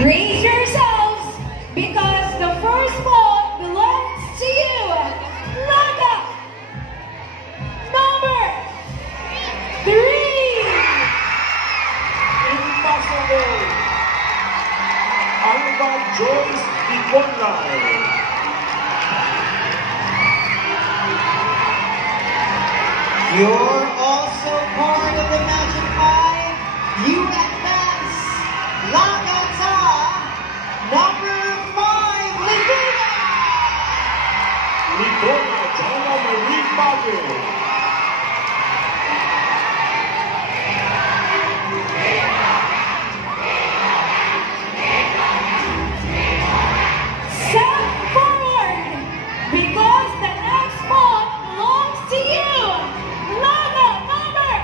Brace yourselves, because the first ball belongs to you. Laga number 3. Impossible. Alba Joyce Iconlay. You're also part of the Magic 5. You advance. Lakata, number 5, Ligona. Ligona, Jana Marie Bago. Step forward, because the next ball belongs to you. Laga number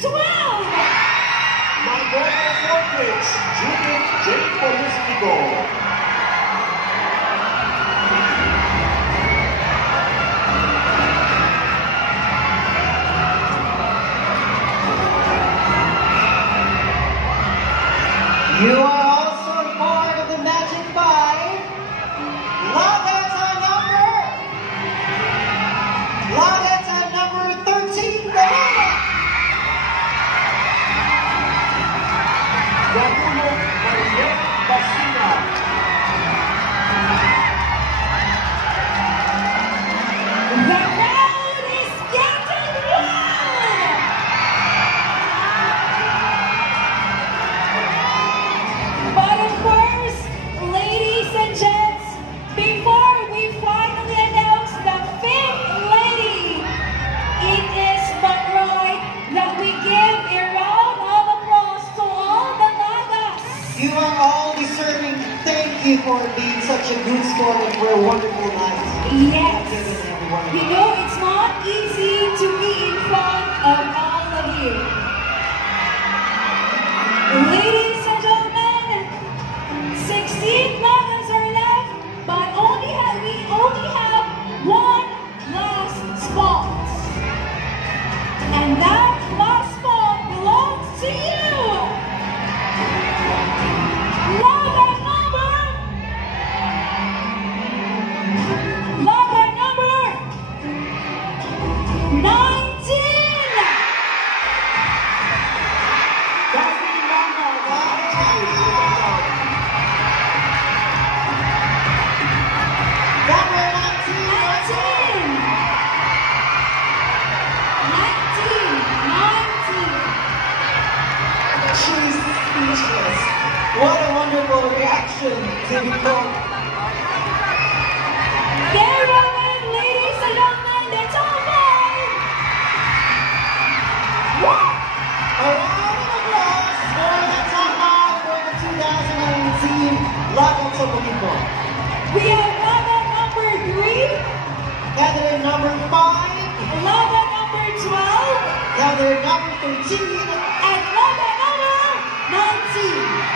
12. Nagoya Fortress, Judith J. Polistico. You are also part of the Magic 5. Lagata number 13, Lagata. Gamulo Mariette Basina. The crowd is getting wild. But of course, ladies and gents, before we finally announce the 5th lady, it is but right that we give a round of applause to all the Lagas. You are all deserving. Thank you for being such a good sport and for a wonderful night. Yes. Giving everyone. You know, it's not easy to be in front of all of you. Ladies and gentlemen, 16 Lagas are left, but we only have one last spot. And that last spot belongs to you. Laga number 19. Daphne Langa, Number 19. She's speechless. What a wonderful reaction to become. There you have it, ladies and gentlemen, the top 5. A round of applause for the top 5 for the 2019 Lakata Bukidnon. We have Laga number 3, Gathering number 5, Laga number 12, gathering number 13, and Laga number 19.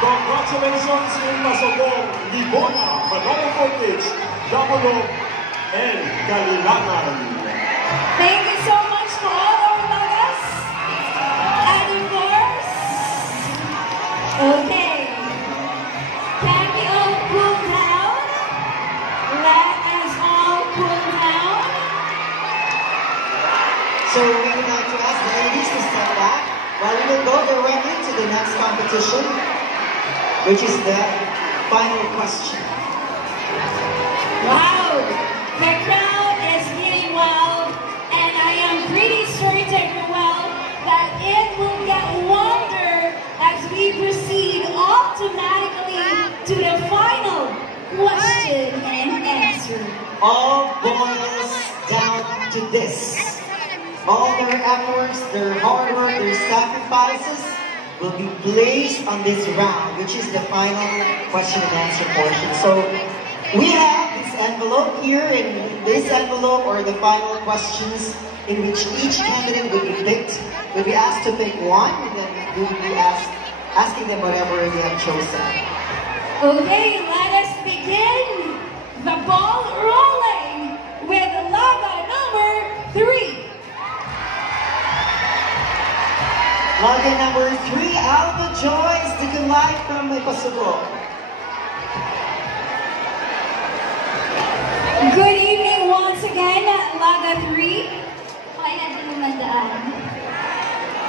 congratulations in Masogong, Ligona, Manolo Fortich, Gamulo, and Galilangan. Thank you so much to all our Lagas. And of course, okay, can we all cool down? Let us all cool down. So we would like to ask the ladies to step back while we will go directly to the next competition, which is the final question. Wow, the crowd is getting wild, and I am pretty certain, well, that it will get wilder as we proceed automatically to the final question and answer. All boils down to this. All their efforts, their hard work, their sacrifices will be placed on this round, which is the final question and answer portion. So we have this envelope here, and this envelope are the final questions in which each candidate will be picked, will be asked to pick one, and then we will be asking them whatever they have chosen. Okay, let us begin. The ball rolling with Laga number 3. Login number 3, Alpha Joyce, the good life from Ipasugo. Good evening once again, Laga 3.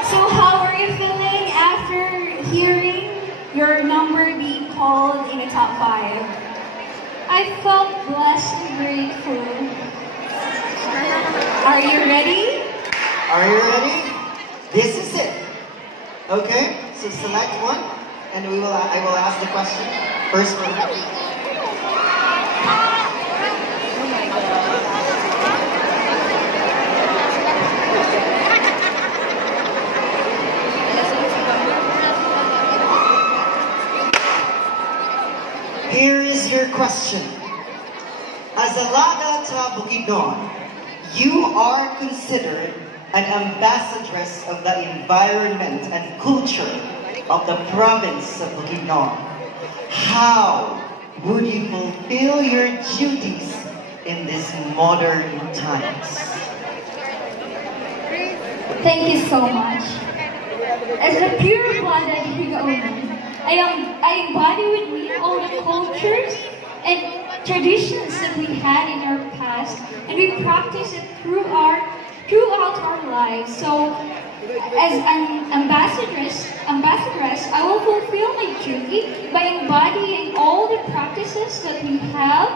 So how are you feeling after hearing your number being called in the top 5? I felt blessed and grateful. Are you ready? Are you ready? This is it. Okay, so select one, and I will ask the question. First one. Here is your question. As a Laga ta Bukidnon, you are considered an ambassadress of the environment and culture of the province of Bukidnon. How would you fulfill your duties in these modern times? Thank you so much. As a pure-blooded Higaonon, I embody with me all the cultures and traditions that we had in our past, and we practice it throughout our lives. So, as an ambassadress, I will fulfill my duty by embodying all the practices that we have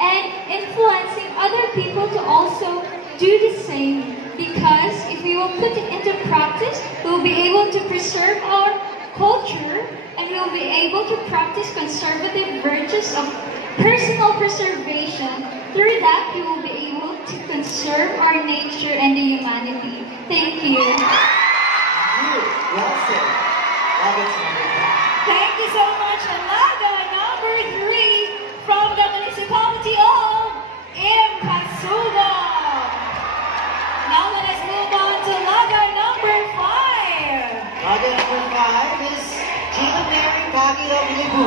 and influencing other people to also do the same. Because if we will put it into practice, we will be able to preserve our culture, and we will be able to practice conservative virtues of personal preservation. Through that, we will be able to conserve our nature and the humanity. Thank you. Well said. Thank you so much, Laga number 3 from the municipality of Impasugo. Now let us move on to Laga number 5. Laga number 5 is Gina Mary Pagi of Libu.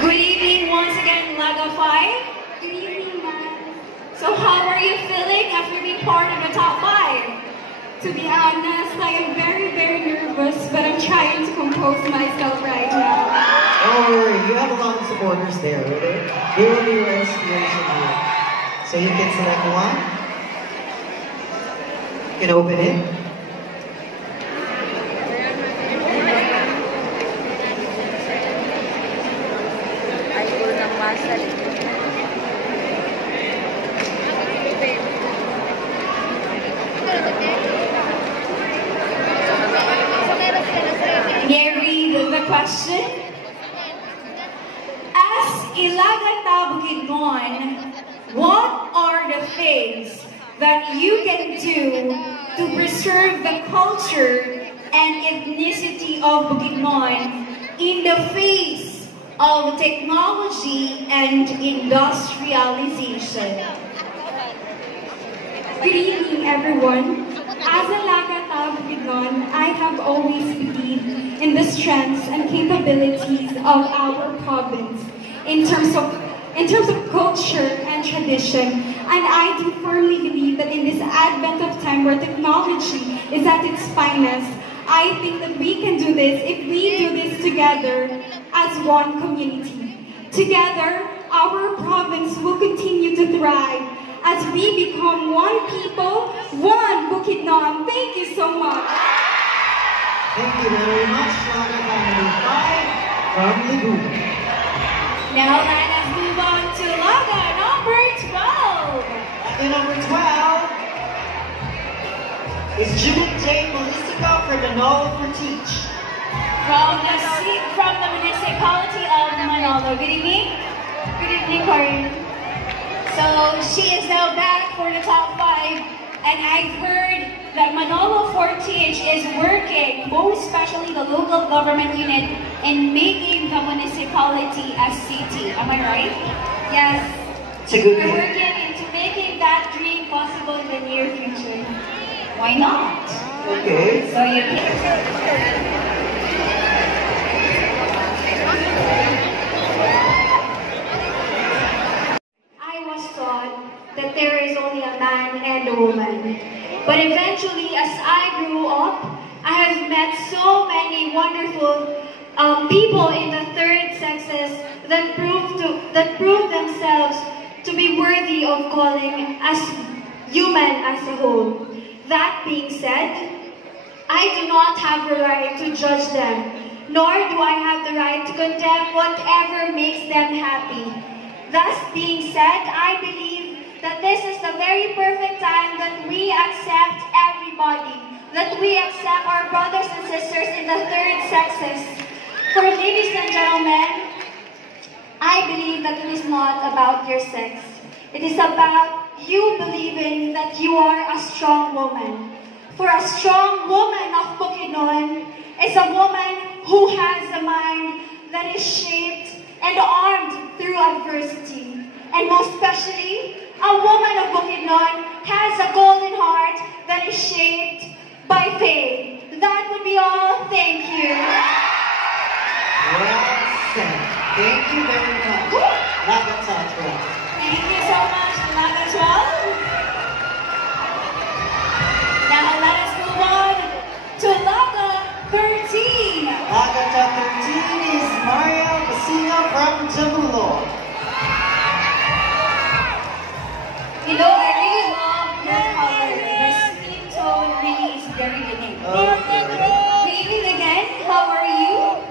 Good evening once again, Laga 5. Good evening, ma'am. So how are you feeling after being part of the top 5? To be honest, I am very, very nervous, but I'm trying to compose myself right now. Don't worry, you have a lot of supporters there, okay? They will be your inspiration here. So you can select one. You can open it. The question: as Ilaga ta Bukidnon, what are the things that you can do to preserve the culture and ethnicity of Bukidnon in the face of technology and industrialization? Good evening, everyone. As a Laga ta Bukidnon, I have always believed in the strengths and capabilities of our province in terms of culture and tradition. And I do firmly believe that in this advent of time where technology is at its finest, I think that we can do this if we do this together as one community. Together, our province will continue to thrive as we become one people, one Bukidnon. Thank you so much. Thank you very much, Laga Family 5 from Libu. Now let us move on to Laga number 12. And number 12 is Judith J. Melisico from Manolo for Teach. From the municipality of Manolo. Good evening. Good evening, Corinne. So she is now back for the top 5, and I've heard that Manolo 4TH is working, most especially the local government unit, in making the municipality a city. Am I right? Yes. It's a good We're thing. working into making that dream possible in the near future. Why not? Okay. So you can. I was taught thought that there is only a man and a woman. But eventually, as I grew up, I have met so many wonderful people in the third sexes that prove themselves to be worthy of calling as human as a whole. That being said, I do not have the right to judge them, nor do I have the right to condemn whatever makes them happy. Thus being said, I believe that this is the very perfect time that we accept everybody, that we accept our brothers and sisters in the third sexes. For ladies and gentlemen, I believe that it is not about your sex. It is about you believing that you are a strong woman. For a strong woman of Bukidnon is a woman who has a mind that is shaped and armed through adversity. And most especially, a woman of Bukidnon has a golden heart that is shaped by faith. That would be all. Thank you. Well said. Thank you very much. Lagatatra. Thank you so much, Laga 12. Now let us move on to Laga 13. Lagata 13 is Maria Basina from Jamulo. You know, I really love your color. Your skin tone really is very unique. Good evening again. How are you?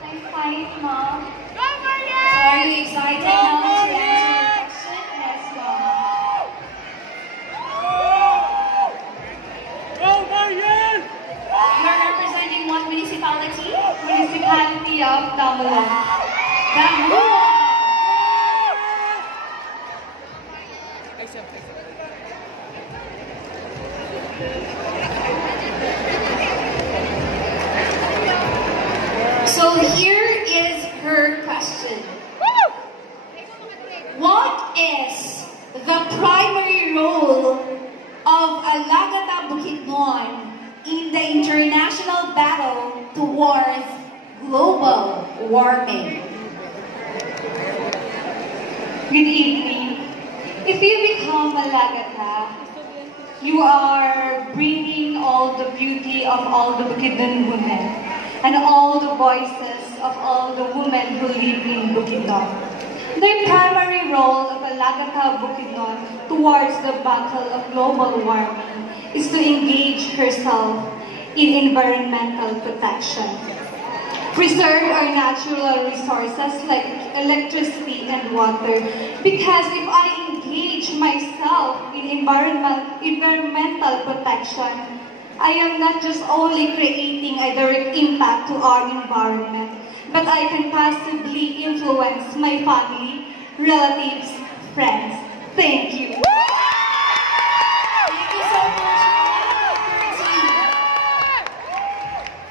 I'm fine, Mom. So are you excited now to answer your question? Yes, Mom. You're representing what municipality? Municipality of Damulong. Dambulo. So here is her question. What is the primary role of Alagata Bukidnon in the international battle towards global warming? Good evening. If you become a Lagata, you are bringing all the beauty of all the Bukidnon women and all the voices of all the women who live in Bukidnon. The primary role of a Lagata Bukidnon towards the battle of global warming is to engage herself in environmental protection. Preserve our natural resources like electricity and water, because if I engage myself in environmental protection, I am not just only creating a direct impact to our environment, but I can possibly influence my family, relatives, friends. Thank you. Thank you so much, Laga 13.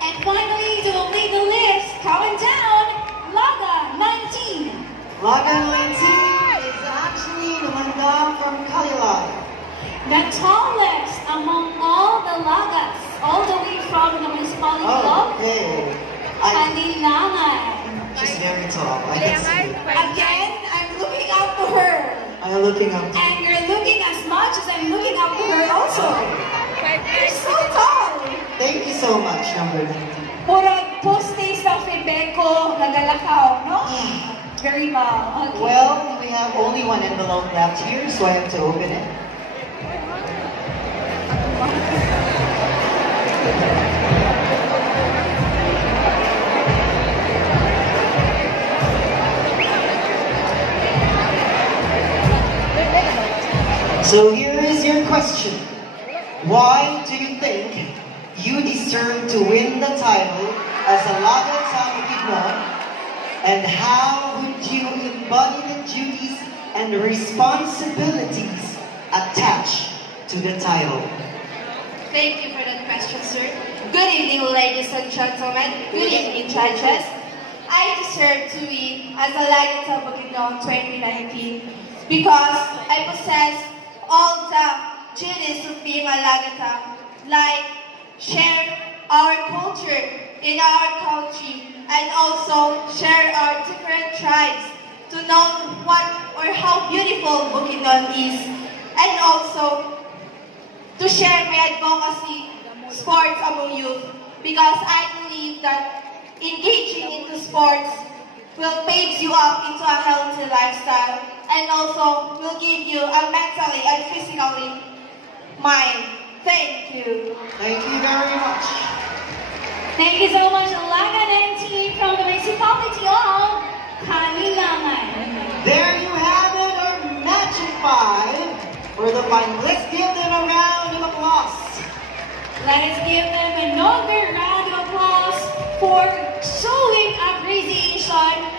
And finally, to complete the list, coming down, Laga 19. Laga 19 is actually Lumanda from Kalilag. The tallest among all the Lagas, all the way from the municipality of Okay. Kalilangan. She's very tall. I can see it. Again, I'm looking up to her. I'm looking up to And you're looking as much as I'm looking up to her also. You're so tall. Thank you so much, number 19. Murag poste sa Febeco, nagalakaw, no? Very tall. Okay. Well, we have only one envelope left here, so I have to open it. So here is your question. Why do you think you deserve to win the title as a Lagata Bukidnon? And how would you embody the duties and responsibilities attached to the title? Thank you for that question, sir. Good evening, ladies and gentlemen. Good evening, judges. I deserve to win as a Lagata Bukidnon 2019 because I possess all the duties of being a Lagata, like share our culture in our country and also share our different tribes to know what or how beautiful Bukidnon is, and also to share my advocacy sports among youth, because I believe that engaging into sports will pave you up into a healthy lifestyle, and also will give you a mentally and physically mind. Thank you. Thank you very much. Thank you so much, Langanan team from the municipality of Kanilangan. There you have it, our Magic 5 for the final. Let's give them a round of applause. Let us give them another round of applause for showing appreciation